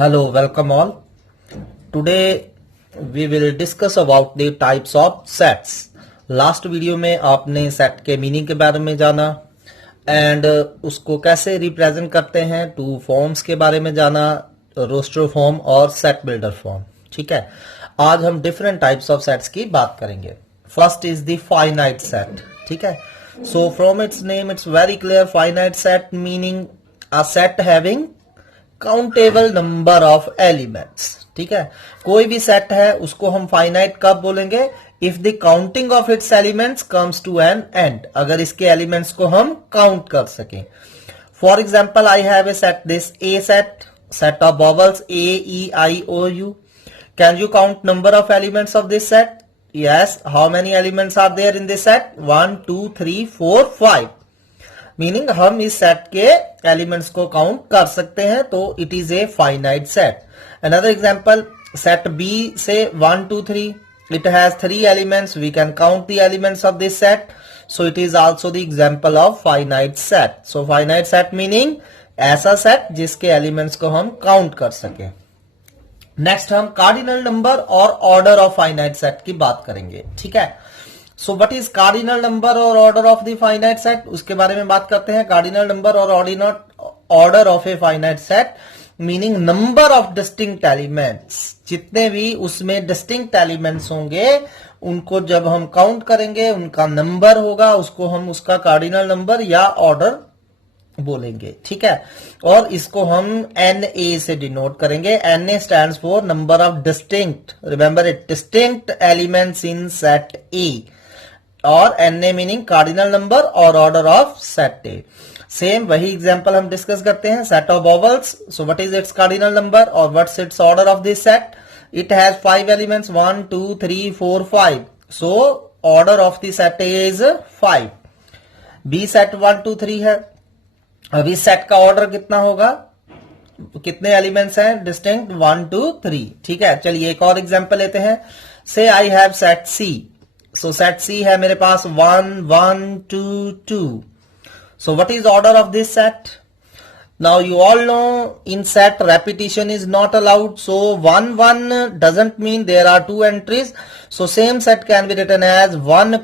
Hello, welcome all. Today we will discuss about the types of sets. Last video में आपने set के meaning के बारे में जाना एंड उसको कैसे रिप्रेजेंट करते हैं, टू फॉर्म्स के बारे में जाना, रोस्टर फॉर्म और सेट बिल्डर फॉर्म. ठीक है, आज हम डिफरेंट टाइप्स ऑफ सेट्स की बात करेंगे. First is the finite set. ठीक है, so from its name it's very clear. Finite set meaning a set having countable number of elements. ठीक है, कोई भी सेट है उसको हम फाइनाइट कब बोलेंगे? If the counting of its elements comes to an end, अगर इसके एलिमेंट्स को हम काउंट कर सकें. For example I have a set, this a set of vowels A E I O U. Can you count number of elements of this set? Yes. How many elements are there in this set? 1 2 3 4 5. Meaning हम इस set के elements को count कर सकते हैं, तो it is a finite set. Another example, set B से 1 2 3, it has 3 elements. We can count the elements of this set, so it is also the example of finite set. So finite set meaning ऐसा set जिसके elements को हम count कर सके. Next हम cardinal number और order of finite set की बात करेंगे. ठीक है, so what is cardinal number और order of the finite set, उसके बारे में बात करते हैं. कार्डिनल नंबर और order of a finite set meaning number of distinct elements. जितने भी उसमें डिस्टिंक्ट एलिमेंट्स होंगे उनको जब हम काउंट करेंगे, उनका नंबर होगा, उसको हम उसका कार्डिनल नंबर या ऑर्डर बोलेंगे. ठीक है, और इसको हम NA से डिनोट करेंगे. NA stands for number of distinct, remember it, distinct elements in set A, और NA मीनिंग कार्डिनल नंबर और order of set A. Same वही एग्जांपल हम डिस्कस करते हैं. Set of vowels, so what is its cardinal number और what's its order of this set? It has 5 elements 1 2 3 4 5. So order of the set A is 5. B set 1 2 3 है. अब इस set का order कितना होगा? कितने एलिमेंट्स हैं डिस्टिंक्ट? 1 2 3. ठीक है, चलिए एक और एग्जांपल लेते हैं. से I have set C. So set C है मेरे पास 1 1 2 2. So what is order of this set? Now you all know in set repetition is not allowed. So 1 1 doesn't mean there are 2 entries. So same set can be written as 1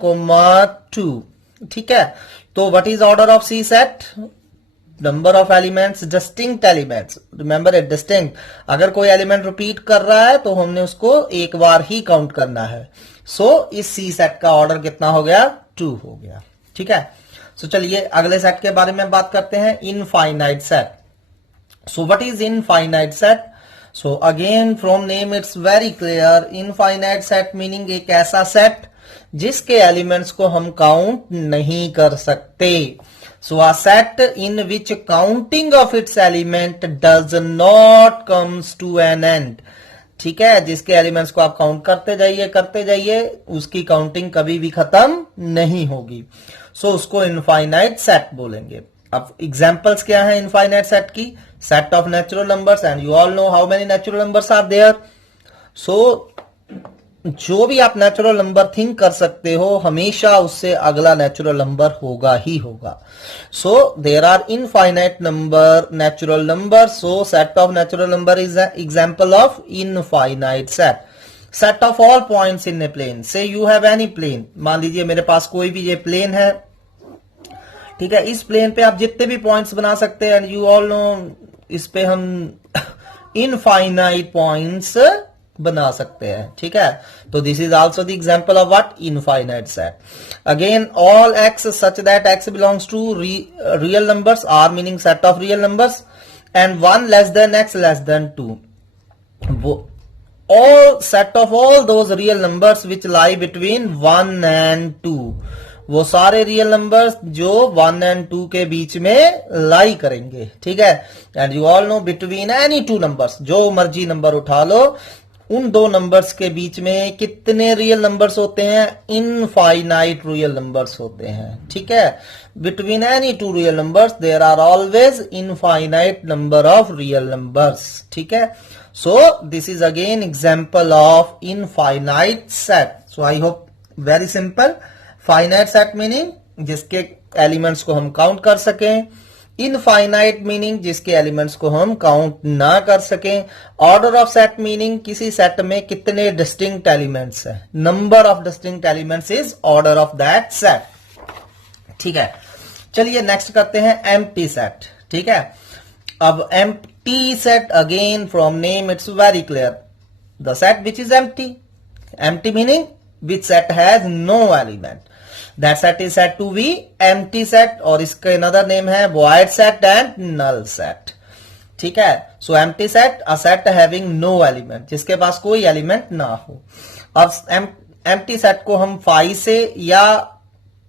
2. ठीक है, तो what is order of C set? Number of elements, distinct elements. Remember it, distinct. अगर कोई element repeat कर रहा है तो हमने उसको एक बार ही काउंट करना है. So इस C सेट का ऑर्डर कितना हो गया? 2 हो गया. ठीक है, सो चलिए अगले सेट के बारे में बात करते हैं. Infinite set. So what is infinite set? So again from name it's very clear. Infinite set meaning एक ऐसा सेट जिसके एलिमेंट्स को हम काउंट नहीं कर सकते. So a set in which counting of its element does not comes to an end. ठीक है, जिसके एलिमेंट्स को आप काउंट करते जाइए उसकी काउंटिंग कभी भी खत्म नहीं होगी. सो उसको इनफाइनाइट सेट बोलेंगे. अब एग्जांपल्स क्या हैं इनफाइनाइट सेट की? Set of natural numbers, and you all know how many natural numbers are there. So जो भी आप नेचुरल नंबर थिंक कर सकते हो, हमेशा उससे अगला नेचुरल नंबर होगा ही होगा. So there are infinite number natural number. So set of natural number is an example of infinite set. Set of all points in a plane. Say you have any plane. मान लीजिए मेरे पास कोई भी ये plane है. ठीक है, इस प्लेन पे आप जितने भी पॉइंट्स बना सकते हैं, एंड यू ऑल नो इस पे हम इनफाइनाइट पॉइंट्स बना सकते हैं. ठीक है, तो this is also the example of what? Infinite set. Again all x such that x belongs to real numbers. R meaning set of real numbers, and 1 less than x less than 2. वो all set of all those real numbers which lie between 1 and 2. वो सारे real numbers जो 1 and 2 के बीच में लाई करेंगे. ठीक है, and you all know between any 2 numbers, जो मर्जी नंबर उठा लो, उन 2 नंबर्स के बीच में कितने रियल नंबर्स होते हैं? इनफाइनाइट रियल नंबर्स होते हैं. ठीक है, between any 2 real numbers there are always infinite number of real numbers. ठीक है, so this is again example of infinite set. So I hope very simple. Finite set meaning जिसके elements को हम count कर सकें, इनफाइनाइट मीनिंग जिसके elements को हम काउंट ना कर सकें। ऑर्डर ऑफ सेट मीनिंग किसी सेट में कितने डिस्टिंक्ट एलिमेंट्स हैं, number of distinct elements is order of that set. ठीक है, चलिए नेक्स्ट करते हैं एम्प्टी सेट। ठीक है, अब empty set again from name it's very clear, the set which is empty. Empty meaning which set has no element, that set is said to be empty set, और इसका another name है void set and null set। ठीक है, so empty set a set having no element, जिसके पास कोई element ना हो। अब empty set को हम फाई से या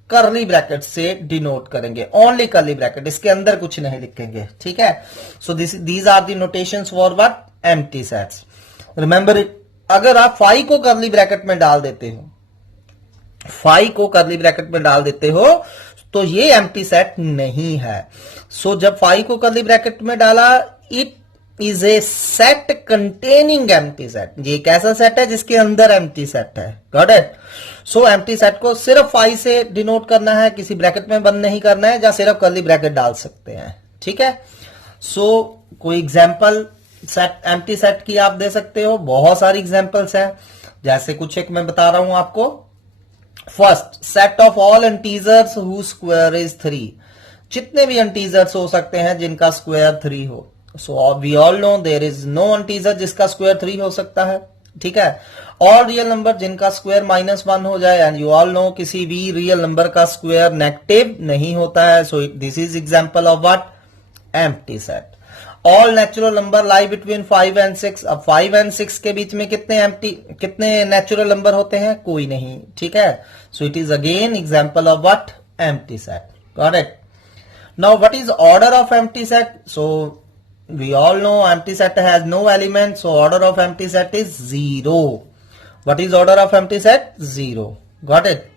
करली ब्रैकेट से डिनोट करेंगे, ओनली करली ब्रैकेट, इसके अंदर कुछ नहीं लिखेंगे। ठीक है, so these are the notations for what, empty sets. Remember it, अगर आप फाई को करली ब्रैकेट में डाल देते हो, फाई को करली ब्रैकेट में डाल देते हो तो ये एम्प्टी सेट नहीं है। सो जब फाई को करली ब्रैकेट में डाला, it is A set containing empty set, ये एक ऐसा सेट है जिसके अंदर एम्प्टी सेट है। Got it. So empty set को सिर्फ फाई से डिनोट करना है, किसी ब्रैकेट में बंद नहीं करना है, या सिर्फ करली ब्रैकेट डाल सकते हैं। ठीक है, सो कोई एग्जाम्पल सेट एम्प्टी सेट की आप दे सकते हो, बहुत सारी एग्जाम्पल्स हैं, जैसे कुछ एक मैं बता रहा हूं आपको। First, set of all integers who square is 3, जितने भी इंटीजर्स हो सकते हैं जिनका स्क्वायर 3 हो। So we all know there is no integer जिसका स्क्वायर 3 हो सकता है। ठीक है, ऑल रियल नंबर जिनका स्क्वायर -1 हो जाए, एंड यू ऑल नो किसी भी रियल नंबर का स्क्वायर नेगेटिव नहीं होता है। So this is example of what, empty set. All natural number lie between 5 and 6, अब 5 and 6 के बीच में कितने नेचुरल नंबर होते हैं, कोई नहीं। ठीक है, so it is again example of what, empty set. Got it. Now what is order of empty set? So we all know empty set has no element, so order of empty set is 0। What is order of empty set? 0। Got it.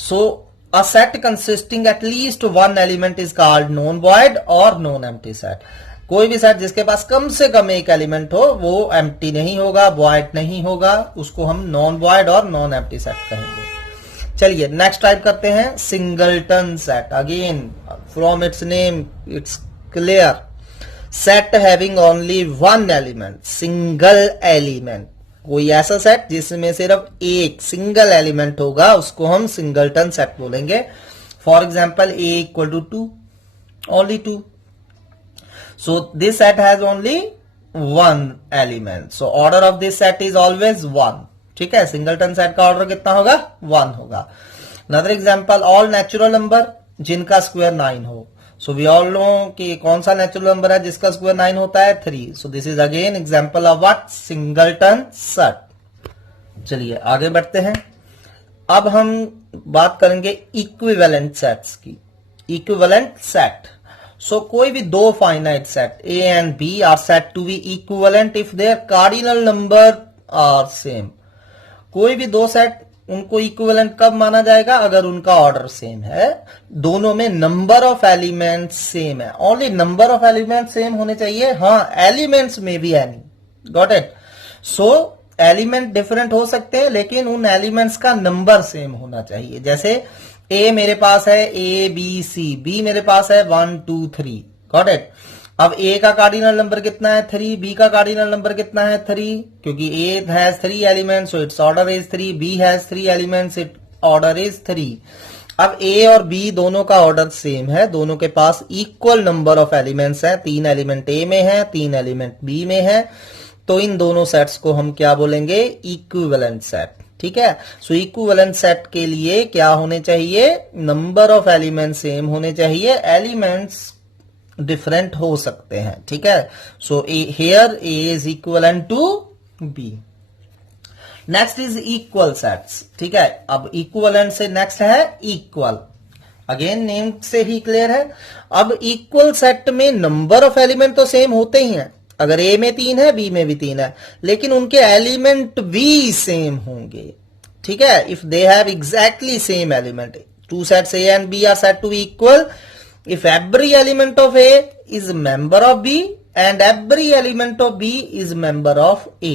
So a set consisting at least one element is called non void और non empty set। कोई भी set जिसके पास कम से कम एक element हो वो empty नहीं होगा, void नहीं होगा, उसको हम नॉन void और नॉन एम्प्टी सेट कहेंगे। चलिए नेक्स्ट टाइप करते हैं singleton set. Again from its name it's clear, set having only one element, single element. कोई ऐसा सेट जिसमें सिर्फ एक सिंगल एलिमेंट होगा उसको हम सिंगलटन सेट बोलेंगे। For example a equal to 2, only 2। So this set has only one element, so order of this set is always 1। ठीक है, सिंगलटन सेट का ऑर्डर कितना होगा, 1 होगा। Another example, all natural number जिनका स्क्वायर 9 हो। So we all no कि कौन सा नेचुरल नंबर है जिसका स्क्वायर 9 होता है, 3। So this is again example of what, singleton set. चलिए आगे बढ़ते हैं। अब हम बात करेंगे इक्विवेलेंट सेट्स की। इक्विवेलेंट सेट, सो कोई भी दो finite set A and B are said to be equivalent if their cardinal number are same. कोई भी दो सेट उनको इक्विवेलेंट कब माना जाएगा, अगर उनका ऑर्डर सेम है, दोनों में नंबर ऑफ एलिमेंट सेम है। Only number of element same होने चाहिए, हाँ एलिमेंट्स में भी any. Got it. So element different हो सकते हैं लेकिन उन एलिमेंट्स का नंबर सेम होना चाहिए। जैसे ए मेरे पास है ए बी सी, बी मेरे पास है 1 2 3। Got it. अब ए का कार्डिनल नंबर कितना है, 3, बी का कार्डिनल नंबर कितना है, 3, क्योंकि A has 3 elements so its order is 3, B has 3 elements it order is 3। अब ए और बी दोनों का ऑर्डर सेम है, दोनों के पास इक्वल नंबर ऑफ एलिमेंट्स है, 3 एलिमेंट ए में है, 3 एलिमेंट बी में है, तो इन दोनों सेट्स को हम क्या बोलेंगे, इक्विवेलेंट सेट। ठीक है, सो इक्विवेलेंट सेट के लिए क्या होने चाहिए, नंबर ऑफ एलिमेंट सेम होने चाहिए, एलिमेंट्स डिफरेंट हो सकते हैं। ठीक है, so here A is equivalent to B. Next is equal sets. ठीक है, अब इक्विवेलेंट से नेक्स्ट है इक्वल। अगेन नेम से ही क्लियर है। अब इक्वल सेट में नंबर ऑफ एलिमेंट तो सेम होते ही हैं, अगर ए में 3 है बी में भी 3 है, लेकिन उनके एलिमेंट भी सेम होंगे। ठीक है, if they have exactly same element, two sets A and B are said to be equal if every element of A is member of B and every element of B is member of A।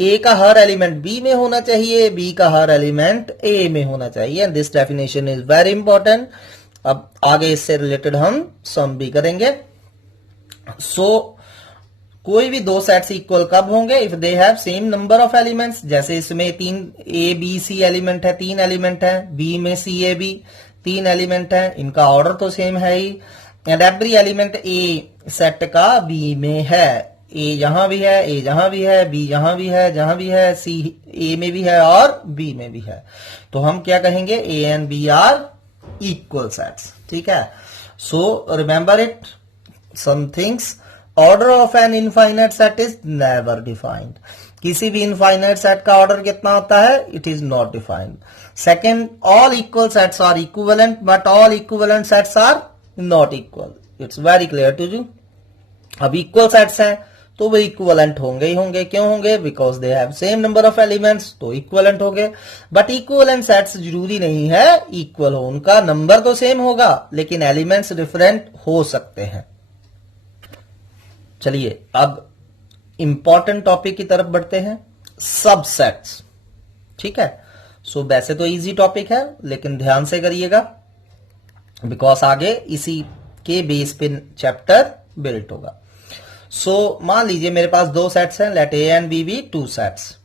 A का हर element B में होना चाहिए, B का हर element A में होना चाहिए, and this definition is very important। अब आगे इससे रिलेटेड हम सम भी करेंगे। कोई भी दो सेट्स इक्वल कब होंगे? If they have same number of elements. जैसे इसमें तीन ए बी सी एलिमेंट है, तीन एलिमेंट है, बी में सी ए बी तीन एलिमेंट है, इनका ऑर्डर तो सेम है ही, and every element A set का बी में है। ए यहां भी है, ए यहां भी है, बी यहां भी है, जहां भी है, सी ए में भी है और बी में भी है। तो हम क्या कहेंगे? A and B are equal sets. ठीक है, so remember it some things. Order of an infinite set is never defined. किसी भी इनफाइनाइट सेट का ऑर्डर कितना होता है? It is not defined. Second, all equal sets are equivalent but all equivalent sets are not equal. It's very clear to you. अब equal sets हैं तो वो इक्विवेलेंट होंगे ही होंगे। क्यों होंगे? Because they have same number of elements, तो इक्विवेलेंट होंगे। बट इक्विवेलेंट सेट्स जरूरी नहीं है इक्वल हो, उनका नंबर तो सेम होगा लेकिन एलिमेंट्स डिफरेंट हो सकते हैं। चलिए अब इंपॉर्टेंट टॉपिक की तरफ बढ़ते हैं, सबसेट्स। ठीक है, सो वैसे तो इजी टॉपिक है लेकिन ध्यान से करिएगा बिकॉज आगे इसी के बेस पे चैप्टर बिल्ट होगा। सो मान लीजिए मेरे पास दो सेट्स हैं, let A and B be two sets.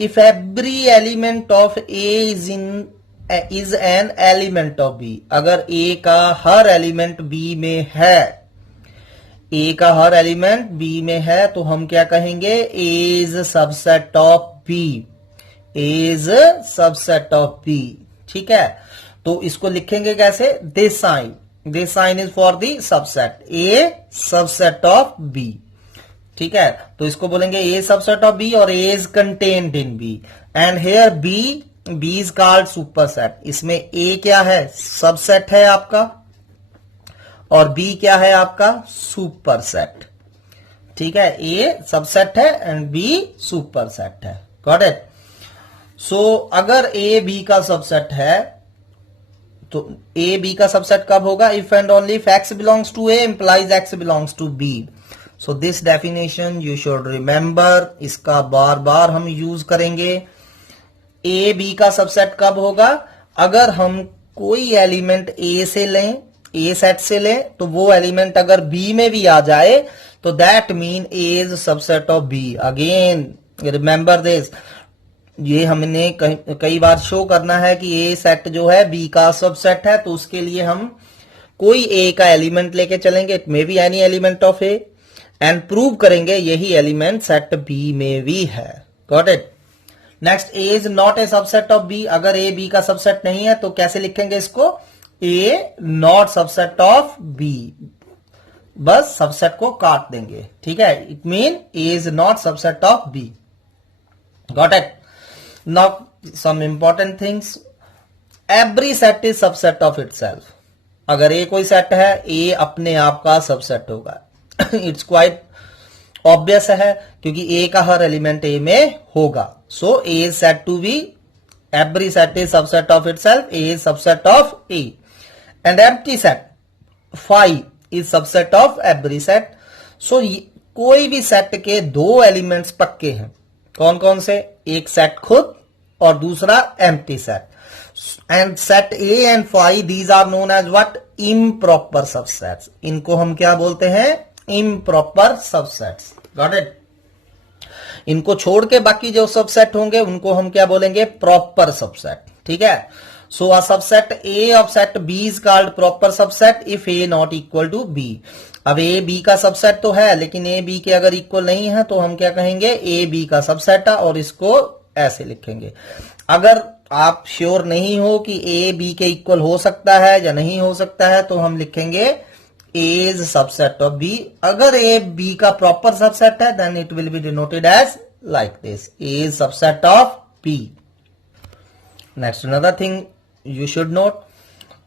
If every element of A is an element of B, अगर ए का हर एलिमेंट बी में है, ए का हर एलिमेंट बी में है, तो हम क्या कहेंगे? A is subset of B. A is subset of B. ठीक है, तो इसको लिखेंगे कैसे? This sign is for the subset, A subset of B. ठीक है, तो इसको बोलेंगे ए सबसेट ऑफ बी और A is contained in B, and here B is called superset. इसमें ए क्या है? सबसेट है आपका, और बी क्या है आपका? सुपरसेट। ठीक है, ए सबसेट है एंड बी सुपरसेट है। Got it? सो अगर ए बी का सबसेट है तो ए बी का सबसेट कब होगा? If and only if x belongs to A implies x belongs to B. So this definition you should remember, इसका बार बार हम यूज करेंगे। ए बी का सबसेट कब होगा? अगर हम कोई एलिमेंट ए से लें, ए सेट से लें, तो वो एलिमेंट अगर बी में भी आ जाए तो that mean A is subset of B. Again remember this, ये हमने कई बार शो करना है कि ए सेट जो है बी का सबसेट है, तो उसके लिए हम कोई ए का एलिमेंट लेके चलेंगे, it may be any element of A, and prove करेंगे यही एलिमेंट सेट बी में भी है। Got it? Next, A is not a subset of B. अगर ए बी का सबसेट नहीं है तो कैसे लिखेंगे इसको? A not subset of B, बस सबसेट को काट देंगे। ठीक है, it mean A is not subset of B. Got it? Now some important things, every set is subset of itself. अगर ए कोई सेट है, ए अपने आप का सबसेट होगा। इट्स क्वाइट ऑब्वियस है क्योंकि ए का हर एलिमेंट ए में होगा। So A is set to B, every set is subset of itself, A is subset of A, and empty set phi is subset of every set. So कोई भी set के दो एलिमेंट्स पक्के हैं। कौन कौन से? एक सेट खुद और दूसरा empty set. And set A and phi these are known as what? improper subsets. इनको हम क्या बोलते हैं? improper subsets. Got it? इनको छोड़ के बाकी जो सबसेट होंगे उनको हम क्या बोलेंगे? Proper subset. ठीक है, so uh subset A of set B is called proper subset if A not equal to B. अब ए बी का सबसेट तो है लेकिन ए बी के अगर इक्वल नहीं है तो हम क्या कहेंगे? ए बी का सबसेट है, और इसको ऐसे लिखेंगे। अगर आप श्योर नहीं हो कि ए बी के इक्वल हो सकता है या नहीं हो सकता है तो हम लिखेंगे A is subset of B. अगर A B का प्रॉपर सबसेट है then it will be denoted as like this, A is subset of B. Next another thing you should note,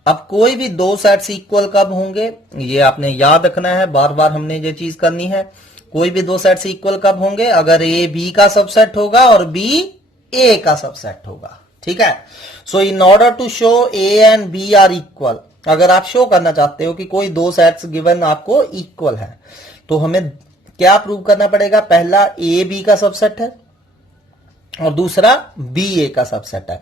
अब कोई भी दो सेट्स इक्वल कब होंगे ये आपने याद रखना है, बार बार हमने ये चीज करनी है। कोई भी दो सेट्स इक्वल कब होंगे? अगर A B का सबसेट होगा और B A का सबसेट होगा। ठीक है, so in order to show A and B are equal, अगर आप शो करना चाहते हो कि कोई दो सेट्स गिवन आपको इक्वल है तो हमें क्या प्रूव करना पड़ेगा? पहला ए बी का सबसेट है और दूसरा बी ए का सबसेट है।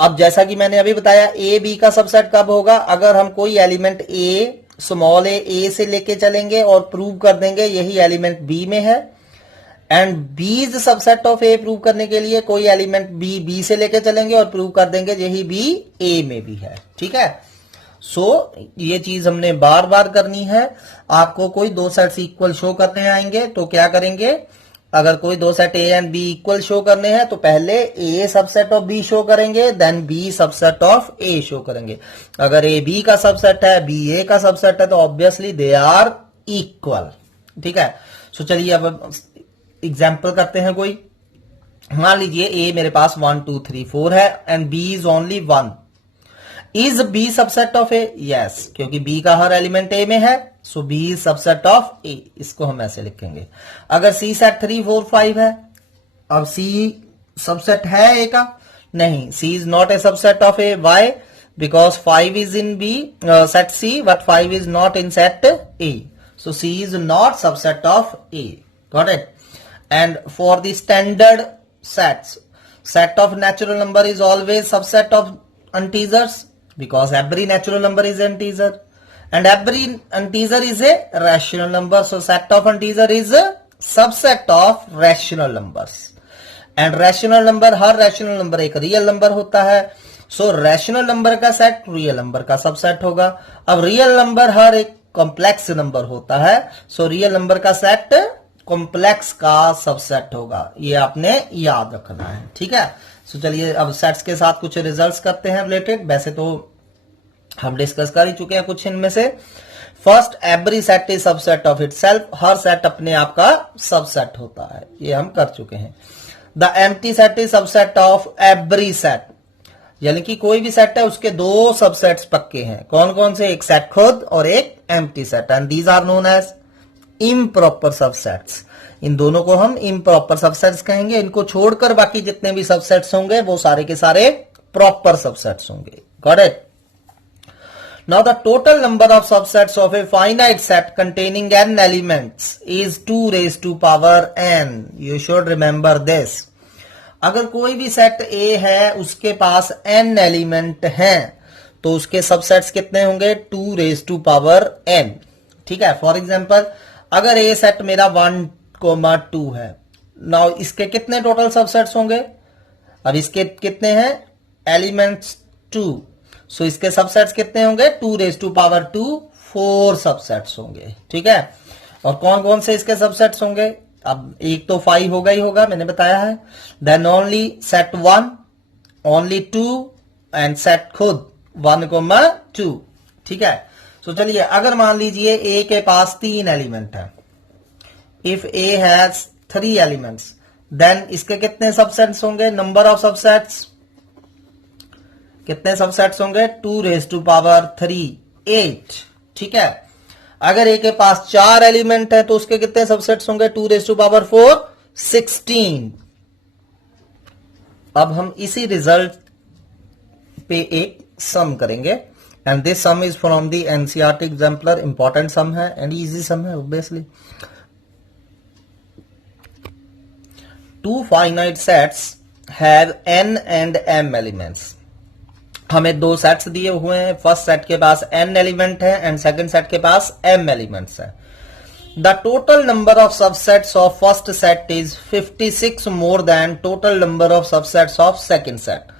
अब जैसा कि मैंने अभी बताया ए बी का सबसेट कब होगा, अगर हम कोई एलिमेंट ए स्मॉल ए से लेके चलेंगे और प्रूव कर देंगे यही एलिमेंट बी में है, and B is subset of A prove करने के लिए कोई एलिमेंट बी बी से लेके चलेंगे और प्रूव कर देंगे यही बी ए में भी है। ठीक है, सो ये चीज हमने बार बार करनी है। आपको कोई दो सेट्स इक्वल शो करने आएंगे तो क्या करेंगे, अगर कोई दो set A and B equal show करने हैं तो पहले A subset of B show करेंगे, then B subset of A show करेंगे। अगर ए बी का सबसेट है, बी ए का सबसेट है, तो ऑब्वियसली दे आर इक्वल। ठीक है, सो चलिए अब एग्जाम्पल करते हैं कोई। मान लीजिए ए मेरे पास 1 2 3 4 है and B is only 1। Is B subset of A? Yes, क्योंकि बी का हर एलिमेंट ए में है, so B is subset of A. इसको हम ऐसे लिखेंगे। अगर सी सेट 3 4 5 है, अब सी सबसेट है ए का? नहीं, C is not a subset of A. Why? Because 5 is in B set C but 5 is not in set A, so C is not subset of A. Got it? And for the standard sets, set of natural number is always subset of integers because every natural number is an integer and every integer is a rational number. So set of integer is a subset of rational numbers and rational number, her rational number एक real number होता है, so rational number का set real number का subset होगा। अब real number हर एक complex number होता है, so real number का set कॉम्प्लेक्स का सबसेट होगा। ये आपने याद रखना है। ठीक है, सो चलिए अब सेट्स के साथ कुछ रिजल्ट्स करते हैं रिलेटेड। वैसे तो हम डिस्कस कर ही चुके हैं कुछ इनमें से। First, every set is subset of itself. Her set अपने आप का सबसेट होता है, ये हम कर चुके हैं। The empty set is subset of every set, यानी कि कोई भी सेट है उसके दो सबसेट्स पक्के हैं। कौन कौन से? एक सेट खुद और एक empty set, and these are known as improper subsets. इन दोनों को हम इम्प्रॉपर सबसेट्स कहेंगे। इनको छोड़कर बाकी जितने भी सबसेट्स होंगे वो सारे के सारे प्रॉपर सबसेट्स होंगे। Got it? Now the total number of subsets of a finite set containing n elements is 2 raised to power n। You should remember this. अगर कोई भी सेट ए है उसके पास n एलिमेंट हैं तो उसके सबसेट्स कितने होंगे? 2 raised to power n। ठीक है, फॉर एग्जाम्पल अगर ए सेट मेरा 1,2 है, नाउ इसके कितने टोटल सबसेट्स होंगे? अब इसके कितने हैं एलिमेंट्स? 2, सो इसके सबसेट्स कितने होंगे? 2 raised to power 2, 4 सबसेट्स होंगे। ठीक है, और कौन कौन से इसके सबसेट्स होंगे? अब एक तो 5 होगा ही होगा, मैंने बताया है। Then only set 1, only 2 and set खुद 1,2। ठीक है, तो चलिए अगर मान लीजिए ए के पास 3 एलिमेंट है, if A has 3 elements, then इसके कितने सबसेट्स होंगे? नंबर ऑफ सबसेट्स कितने सबसेट्स होंगे? 2 raised to power 3, 8। ठीक है, अगर ए के पास 4 एलिमेंट है तो उसके कितने सबसेट्स होंगे? 2 raised to power 4, 16। अब हम इसी रिजल्ट पे एक सम करेंगे and this sum is from the NCERT exemplar। important sum है and easy sum है obviously। 2 finite sets have n and m elements। हमें दो सेट्स दिए हुए हैं, फर्स्ट सेट के पास n एलिमेंट है एंड सेकंड सेट के पास m एलिमेंट्स है। The total number of subsets of first set is 56 more then total number of subsets of second set.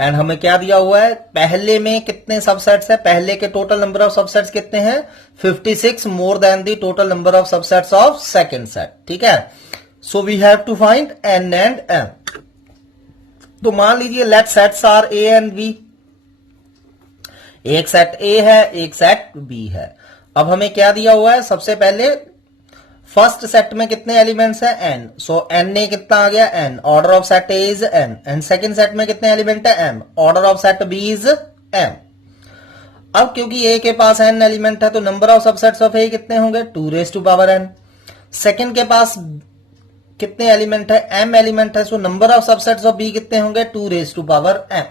And हमें क्या दिया हुआ है? पहले में कितने सबसेट्स है? पहले के टोटल नंबर ऑफ सबसेट्स कितने हैं? 56 more than the total number of subsets of second set. ठीक है, so we have to find n and m। तो मान लीजिए let sets are a and b। एक सेट a है, एक सेट b है। अब हमें क्या दिया हुआ है? सबसे पहले फर्स्ट सेट में कितने एलिमेंट्स हैं? n, सो n ए कितना आ गया? n, order of set a is n, and second set में कितने एलिमेंट है? m, order of set b is m। अब क्योंकि a के पास n एलिमेंट है तो number of subsets of a कितने होंगे? 2 raised to power n। Second के पास कितने एलिमेंट है? m एलिमेंट है, so number of subsets of b कितने होंगे? 2 raised to power m।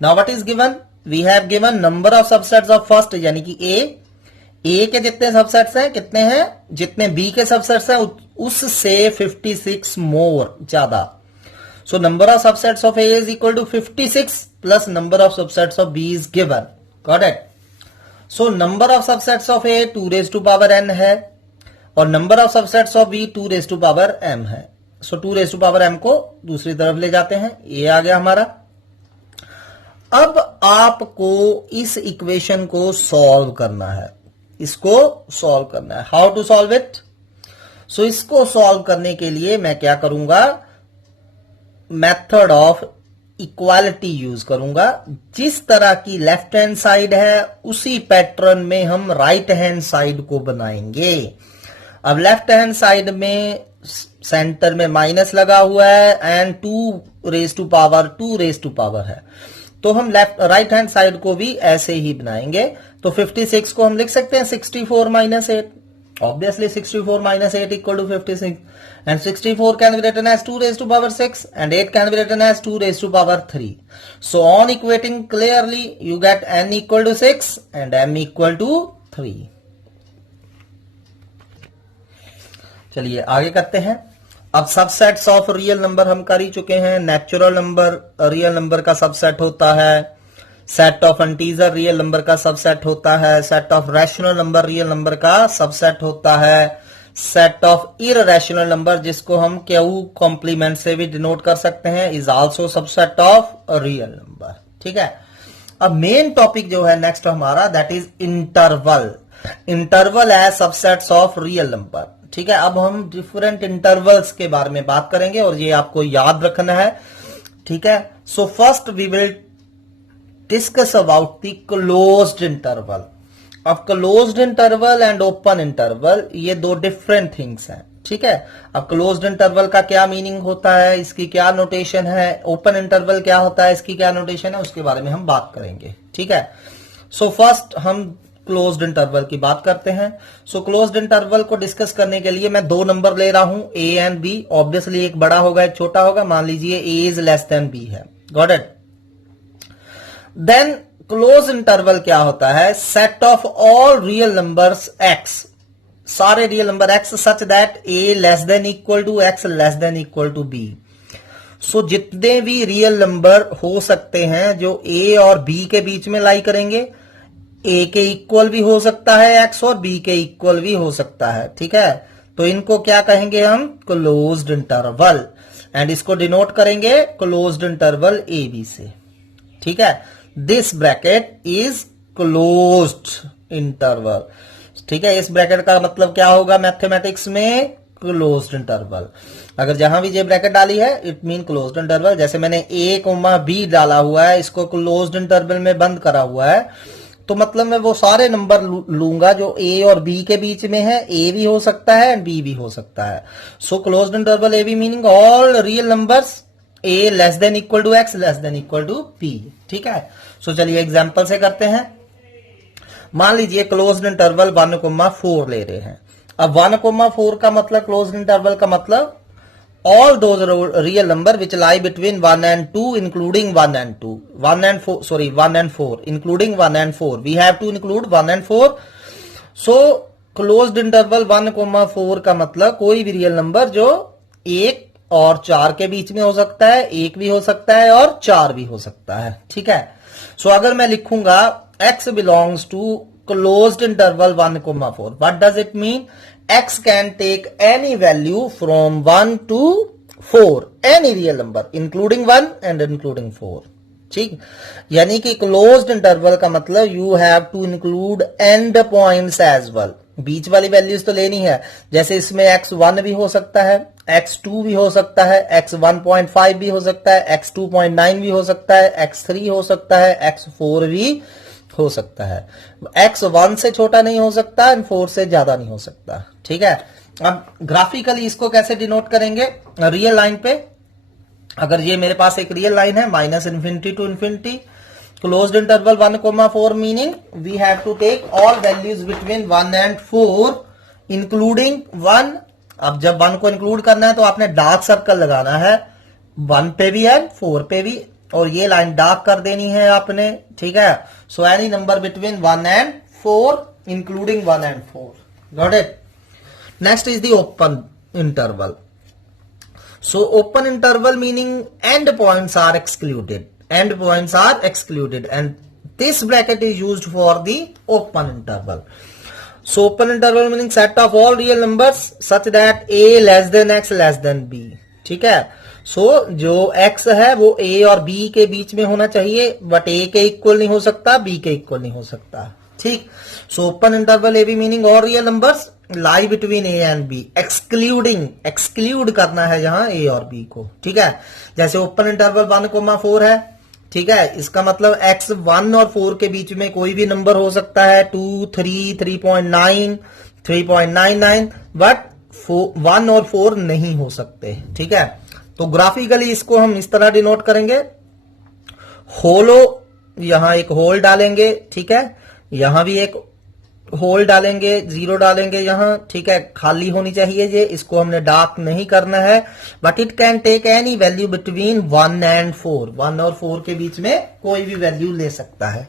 Now what is given? We have given number of subsets of first, यानी कि ए के जितने सबसेट्स हैं कितने हैं? जितने बी के सबसेट्स हैं उससे 56 मोर ज्यादा। So number of subsets of A is equal to 56 plus number of subsets of B is given. Got it? So number of subsets of A 2 raised to power n है और number of subsets of B 2 raised to power m है. So 2 raised to power m को दूसरी तरफ ले जाते हैं. ये आ गया हमारा. अब आपको इस इक्वेशन को सॉल्व करना है. इसको सॉल्व करना है. How to solve it? So इसको सॉल्व करने के लिए मैं क्या करूंगा, मेथड ऑफ इक्वालिटी यूज करूंगा. जिस तरह की लेफ्ट हैंड साइड है उसी पैटर्न में हम राइट हैंड साइड को बनाएंगे. अब लेफ्ट हैंड साइड में सेंटर में माइनस लगा हुआ है एंड 2 रेज टू पावर है, तो हम राइट हैंड साइड को भी ऐसे ही बनाएंगे. तो 56 को हम लिख सकते हैं 64 minus 8. Obviously 64 minus 8 equal to 56, and 64 can be written as 2 raised to power 6 and 8 can be written as 2 raised to power 3. So on equating clearly you get n equal to 6 and m equal to 3. चलिए आगे करते हैं. अब subsets of real number हम कर ही चुके हैं. Natural number real number का सबसेट होता है, set of integer real number का सबसेट होता है, set of rational number real number का सबसेट होता है, सेट ऑफ इररेशनल नंबर जिसको हम क्यू कॉम्प्लीमेंट से भी डिनोट कर सकते हैं is also subset of real number. ठीक है. अब मेन टॉपिक जो है नेक्स्ट हमारा दैट इज इंटरवल. इंटरवल है सबसेट्स ऑफ रियल नंबर. ठीक है. अब हम डिफरेंट इंटरवल्स के बारे में बात करेंगे और ये आपको याद रखना है. ठीक है. So first we will discuss about the closed interval. अब closed interval and open interval ये दो different things हैं. ठीक है. अब closed interval का क्या मीनिंग होता है, इसकी क्या नोटेशन है, open interval क्या होता है, इसकी क्या नोटेशन है, उसके बारे में हम बात करेंगे. ठीक है. सो फर्स्ट हम क्लोज्ड इंटरवल की बात करते हैं. सो क्लोज्ड इंटरवल को डिस्कस करने के लिए मैं दो नंबर ले रहा हूं a एंड b. ऑब्वियसली एक बड़ा होगा एक छोटा होगा. मान लीजिए a is less than b है. Got it. Then close interval क्या होता है, set of all real numbers x, सारे real number x such that a less than equal to x less than equal to b. So जितने भी real number हो सकते हैं जो a और b के बीच में लाई करेंगे, a के इक्वल भी हो सकता है x और b के इक्वल भी हो सकता है. ठीक है. तो इनको क्या कहेंगे हम, क्लोज्ड इंटरवल. एंड इसको डिनोट करेंगे क्लोज्ड इंटरवल a b से. ठीक है. This bracket is closed interval. ठीक है. इस ब्रैकेट का मतलब क्या होगा मैथमेटिक्स में, क्लोज्ड इंटरवल. अगर जहां भी ये ब्रैकेट डाली है इट मीन क्लोज्ड इंटरवल. जैसे मैंने a कोमा b डाला हुआ है, इसको क्लोज्ड इंटरवल में बंद करा हुआ है, तो मतलब मैं वो सारे नंबर लूंगा जो a और b के बीच में है. a भी हो सकता है एंड b भी हो सकता है. So closed interval a b meaning all real numbers a less than equal to x less than equal to p. ठीक है. सो चलिए एग्जांपल से करते हैं. मान लीजिए क्लोज्ड इंटरवल 1,4 ले रहे हैं. अब 1,4 का मतलब, क्लोज्ड इंटरवल का मतलब all those real number which lie between 1 and 2 including 1 and 2, 1 and 4 including 1 and 4. We have to include 1 and 4. So closed interval 1,4 का मतलब कोई भी रियल नंबर जो 1 और 4 के बीच में हो सकता है, 1 भी हो सकता है और 4 भी हो सकता है. ठीक है. सो अगर मैं लिखूंगा x belongs to closed interval 1,4, what does it mean? X can take any value from 1 to 4, any real number including 1 and including 4. ठीक. यानी कि क्लोज्ड इंटरवल का मतलब you have to include end points as well. बीच वाली values तो लेनी है. जैसे इसमें x1 भी हो सकता है, x2 भी हो सकता है, x1.5 भी हो सकता है, x2.9 भी हो सकता है, x3 हो सकता है, x4 भी हो सकता है. x1 से छोटा नहीं हो सकता एंड 4 से ज्यादा नहीं हो सकता. ठीक है. अब ग्राफिकली इसको कैसे डिनोट करेंगे, रियल लाइन पे. अगर ये मेरे पास एक रियल लाइन है -∞ to ∞, closed interval 1,4 meaning we have to take all values between 1 and 4 including 1. अब जब 1 को इंक्लूड करना है तो आपने डार्क सर्कल लगाना है, 1 पे भी है 4 पे भी, और ये लाइन डार्क कर देनी है आपने. ठीक है. So any number between 1 and 4 including 1 and 4. Got it. Next is the open interval. So open interval meaning end points are excluded. End points are excluded, and this bracket is used for the open interval. So open interval meaning set of all real numbers such that a less than x less than b. ठीक है. सो जो x है वो a और b के बीच में होना चाहिए, बट a के इक्वल नहीं हो सकता, b के इक्वल नहीं हो सकता. ठीक. So open interval a b meaning all real numbers lie between a and b, exclude करना है यहां a और b को. ठीक है. जैसे ओपन इंटरवल 1,4 है. ठीक है. इसका मतलब x 1 और 4 के बीच में कोई भी नंबर हो सकता है, 2, 3, 3.9, 3.99, बट 1 और 4 नहीं हो सकते. ठीक है. तो ग्राफिकली इसको हम इस तरह डिनोट करेंगे. होलो, यहां एक होल डालेंगे. ठीक है. यहां भी एक होल डालेंगे, जीरो डालेंगे यहां. ठीक है. खाली होनी चाहिए ये, इसको हमने डार्क नहीं करना है. But it can take any value between 1 and 4. 1 और 4 के बीच में कोई भी वैल्यू ले सकता है.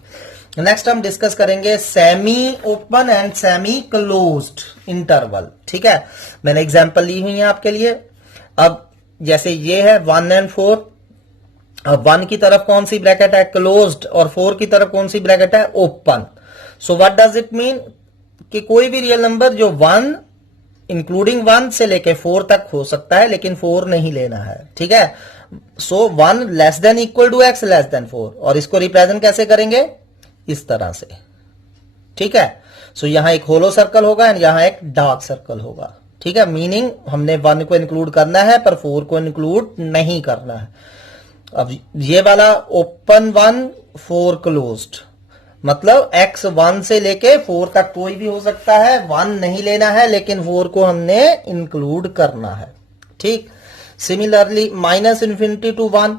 नेक्स्ट हम डिस्कस करेंगे semi open and semi closed interval. ठीक है. मैंने एग्जांपल ली हुई है आपके लिए. अब जैसे ये है 1 एंड 4. अब 1 की तरफ कौन सी ब्रैकेट है, क्लोज्ड, और 4 की तरफ कौन सी ब्रैकेट है, open. So what does it mean कि कोई भी रियल नंबर जो 1 इंक्लूडिंग 1 से लेके 4 तक हो सकता है, लेकिन 4 नहीं लेना है. ठीक है. So 1 less than equal to x less than 4, और इसको रिप्रेजेंट कैसे करेंगे, इस तरह से. ठीक है. सो यहां एक होलो सर्कल होगा एंड यहां एक डार्क सर्कल होगा. ठीक है. मीनिंग हमने 1 को इंक्लूड करना है पर 4 को इंक्लूड नहीं करना है. अब ये वाला ओपन 1 4 क्लोज्ड, मतलब x 1 से लेके 4 तक कोई भी हो सकता है. 1 नहीं लेना है, लेकिन 4 को हमने इंक्लूड करना है. ठीक. Similarly minus infinity to 1,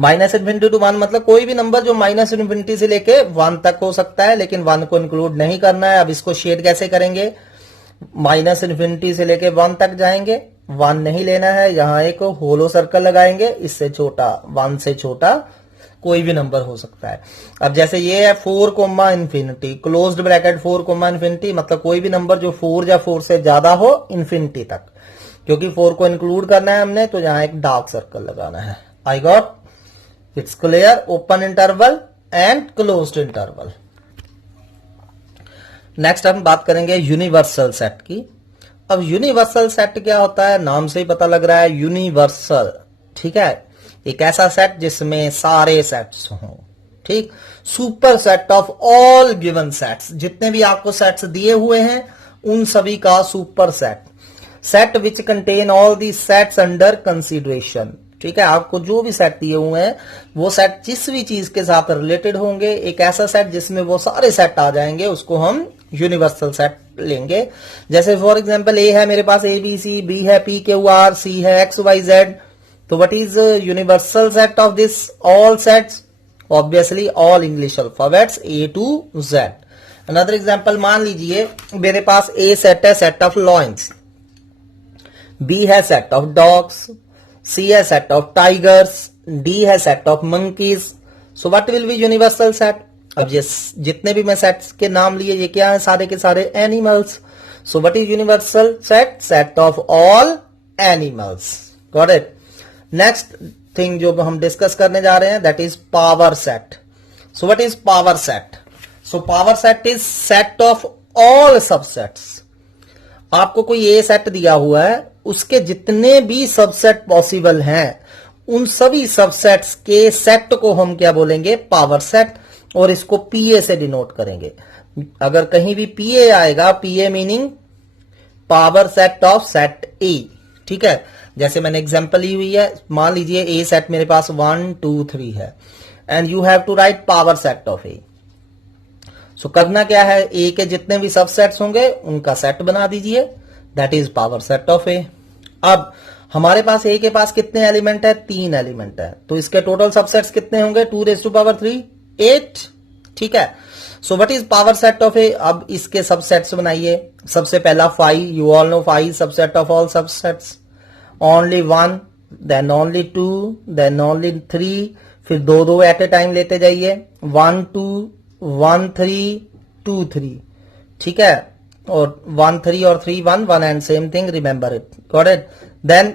minus infinity to 1 मतलब कोई भी नंबर जो माइनस इन्फिनिटी से लेके 1 तक हो सकता है, लेकिन 1 को इंक्लूड नहीं करना है. अब इसको शेड कैसे करेंगे, माइनस इन्फिनिटी से लेके 1 तक जाएंगे, 1 नहीं लेना है, यहां एक होलो सर्कल लगाएंगे. इससे छोटा, 1 से छोटा कोई भी नंबर हो सकता है. अब जैसे ये है 4 comma infinity, closed bracket 4 comma infinity, मतलब कोई भी नंबर जो 4 या 4 से ज्यादा हो इन्फिनिटी तक. क्योंकि 4 को इंक्लूड करना है हमने, तो यहां एक डार्क सर्कल लगाना है. I got, it's clear. Open interval and closed interval. Next हम बात करेंगे यूनिवर्सल सेट की. अब यूनिवर्सल सेट क्या होता है, नाम से ही पता लग रहा है, यूनिवर्सल. ठीक है. एक ऐसा सेट जिसमें सारे सेट्स हों. ठीक. Super set of all given sets, जितने भी आपको सेट्स दिए हुए हैं उन सभी का super set. Set which contain all the sets under consideration. ठीक है. आपको जो भी सेट दिए हुए हैं वो सेट जिस भी चीज के साथ रिलेटेड होंगे, एक ऐसा सेट जिसमें वो सारे सेट आ जाएंगे, उसको हम यूनिवर्सल सेट लेंगे. जैसे फॉर एग्जांपल ए है मेरे पास, ए बी सी, बी है पी क्यू आर, सी है X Y Z. So what is universal set of this all sets, obviously all English alphabets A to Z. Another example, मान लीजिए मेरे पास A set है, set of lions, B है set of dogs, C है set of tigers, D है set of monkeys. So what will be universal set. अब ये जितने भी मैं सेट्स के नाम लिए, ये क्या है, सारे के सारे animals. So what is universal set, set of all animals. Got it. Next thing जो हम डिस्कस करने जा रहे हैं, that is power set. So what is power set. So power set is set of all subsets. आपको कोई ए set दिया हुआ है, उसके जितने भी सबसेट पॉसिबल हैं, उन सभी सबसेट्स के सेट को हम क्या बोलेंगे, पावर सेट. और इसको पीए से डिनोट करेंगे. अगर कहीं भी पीए आएगा, PA meaning power set of set A. ठीक है. जैसे मैंने एग्जांपल ली हुई है, मान लीजिए ए सेट मेरे पास 1 2 3 है, and you have to write power set of A. So करना क्या है, ए के जितने भी सबसेट्स होंगे उनका सेट बना दीजिए, that is power set of A. अब हमारे पास ए के पास कितने एलिमेंट है, 3 एलिमेंट है, तो इसके टोटल सबसेट्स कितने होंगे, 2 raised to power 3 8. ठीक है. So what is power set of A. अब इसके सबसेट्स बनाइए. सबसे पहला 5, you all know 5 subset of all subsets. Only 1, then only 2, then only 3, फिर 2 एट ए टाइम लेते जाइए. 1 2 1 3 2 3. ठीक है. और 1 3 और 3 1 1 and same thing, remember it. Got it. Then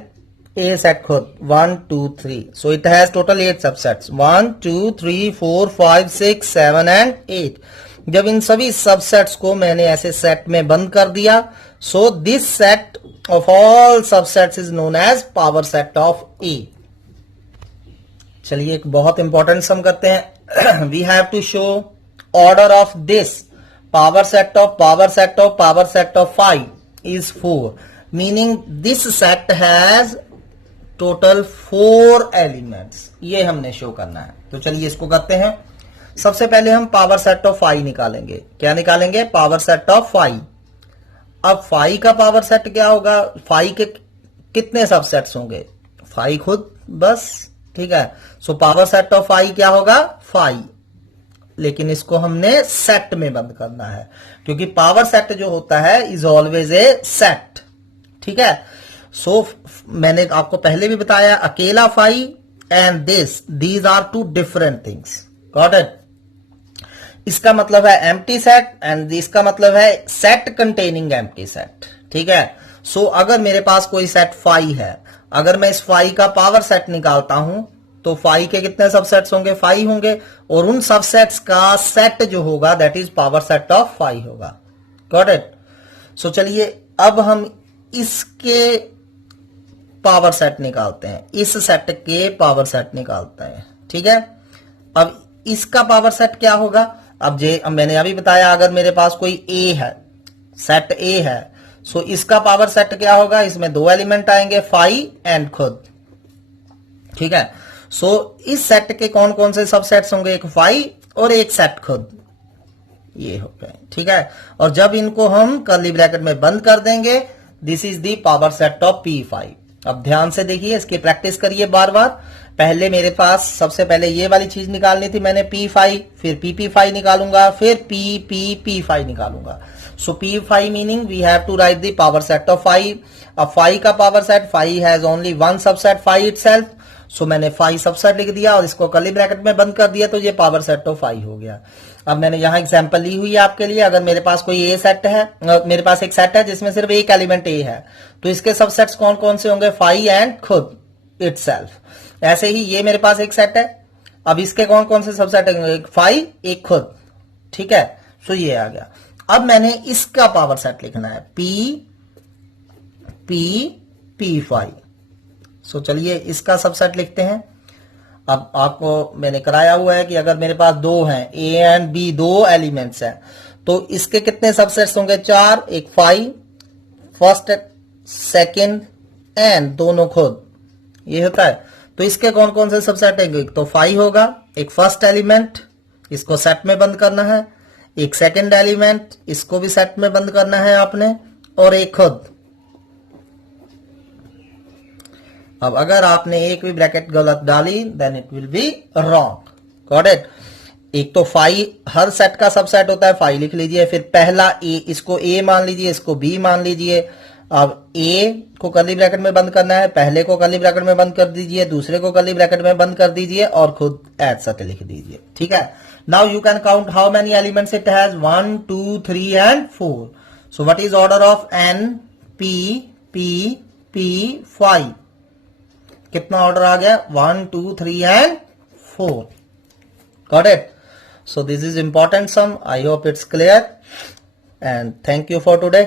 A set खुद 1 2 3, so it has total 8 subsets 1 2 3 4 5 6 7 and 8. जब इन सभी सबसेट्स को मैंने ऐसे सेट में बंद कर दिया, so this set of all subsets is known as power set of A. चलिए एक बहुत इंपॉर्टेंट सम करते हैं. We have to show order of this power set of power set of power set of 5 is 4, meaning this set has total 4 elements. ये हमने show करना है. तो चलिए इसको करते हैं. सबसे पहले हम पावर सेट ऑफ 5 निकालेंगे. क्या निकालेंगे? Power set of 5. अब 5 का पावर सेट क्या होगा? 5 के कितने सबसेट्स होंगे? 5 खुद बस. ठीक है. सो पावर सेट ऑफ 5 क्या होगा? 5. लेकिन इसको हमने सेट में बंद करना है, क्योंकि पावर सेट जो होता है इज ऑलवेज ए सेट. ठीक है. सो मैंने आपको पहले भी बताया, अकेला 5 and these are two different things. Got it? इसका मतलब है एम्प्टी सेट एंड इसका मतलब है सेट कंटेनिंग एम्प्टी सेट. ठीक है. सो अगर मेरे पास कोई सेट 5 है, अगर मैं इस 5 का पावर सेट निकालता हूं तो 5 के कितने सबसेट्स होंगे? 5 होंगे. और उन सबसेट्स का सेट जो होगा that is power set of 5 होगा. Got it? सो चलिए अब हम इसके पावर सेट निकालते हैं, इस सेट के पावर सेट निकालते हैं. ठीक है. अब इसका पावर सेट क्या होगा? अब मैंने अभी बताया, अगर मेरे पास कोई ए है, सेट ए है, सो इसका पावर सेट क्या होगा? इसमें 2 एलिमेंट आएंगे, 5 एंड खुद. ठीक है. सो इस सेट के कौन कौन से सबसेट्स होंगे? एक 5 और एक सेट खुद. ये हो गए. ठीक है. और जब इनको हम कर्ली ब्रैकेट में बंद कर देंगे, this is the power set of P5. अब ध्यान से देखिए, इसकी प्रैक्टिस करिए बार बार. पहले मेरे पास सबसे पहले ये वाली चीज निकालनी थी मैंने, P5, फिर PP5 निकालूंगा, फिर P5 निकालूंगा. So P5 meaning we have to write the power set of 5. अब 5 का power set, 5 has only 1 subset 5 itself. So मैंने 5 सबसेट लिख दिया और इसको कर्ली ब्रैकेट में बंद कर दिया, तो ये पावर सेट ऑफ 5 हो गया. अब मैंने यहां एग्जांपल ली हुई है आपके लिए. अगर मेरे पास कोई ए सेट है, मेरे पास एक सेट है जिसमें सिर्फ एक एलिमेंट ए है, तो इसके सबसेट्स कौन कौन से होंगे? 5 एंड खुद इटसेल्फ. ऐसे ही ये मेरे पास एक सेट है. अब इसके कौन कौन से सबसेट होंगे? 5, एक खुद. ठीक है. सो ये आ गया. अब मैंने इसका पावर सेट लिखना है, P5. सो चलिए इसका सबसेट लिखते हैं. अब आपको मैंने कराया हुआ है कि अगर मेरे पास 2 हैं, ए एंड बी 2 एलिमेंट्स हैं, तो इसके कितने सबसेट्स होंगे? 4. एक 5, फर्स्ट सेकंड एंड दोनों खुद. ये होता है. तो इसके कौन कौन से सबसेट होंगे? एक तो 5 होगा, एक फर्स्ट एलिमेंट, इसको सेट में बंद करना है, एक सेकंड एलिमेंट, इसको भी सेट में बंद करना है आपने, और एक खुद. अब अगर आपने एक भी ब्रैकेट गलत डाली then it will be wrong. Got it? एक तो 5 हर सेट का सबसेट होता है, 5 लिख लीजिए. फिर पहला ए, इसको ए मान लीजिए, इसको बी मान लीजिए. अब ए को कर्ली ब्रैकेट में बंद करना है, पहले को कर्ली ब्रैकेट में बंद कर दीजिए, दूसरे को कर्ली ब्रैकेट में बंद कर दीजिए और खुद एट सच लिख दीजिए. ठीक है. Now you can count how many elements it has. 1 2 3 and 4. So what is order of N P 5? कितना ऑर्डर आ गया? 1 2 3 and 4. Got it? So this is important sum. I hope it's clear and thank you for today.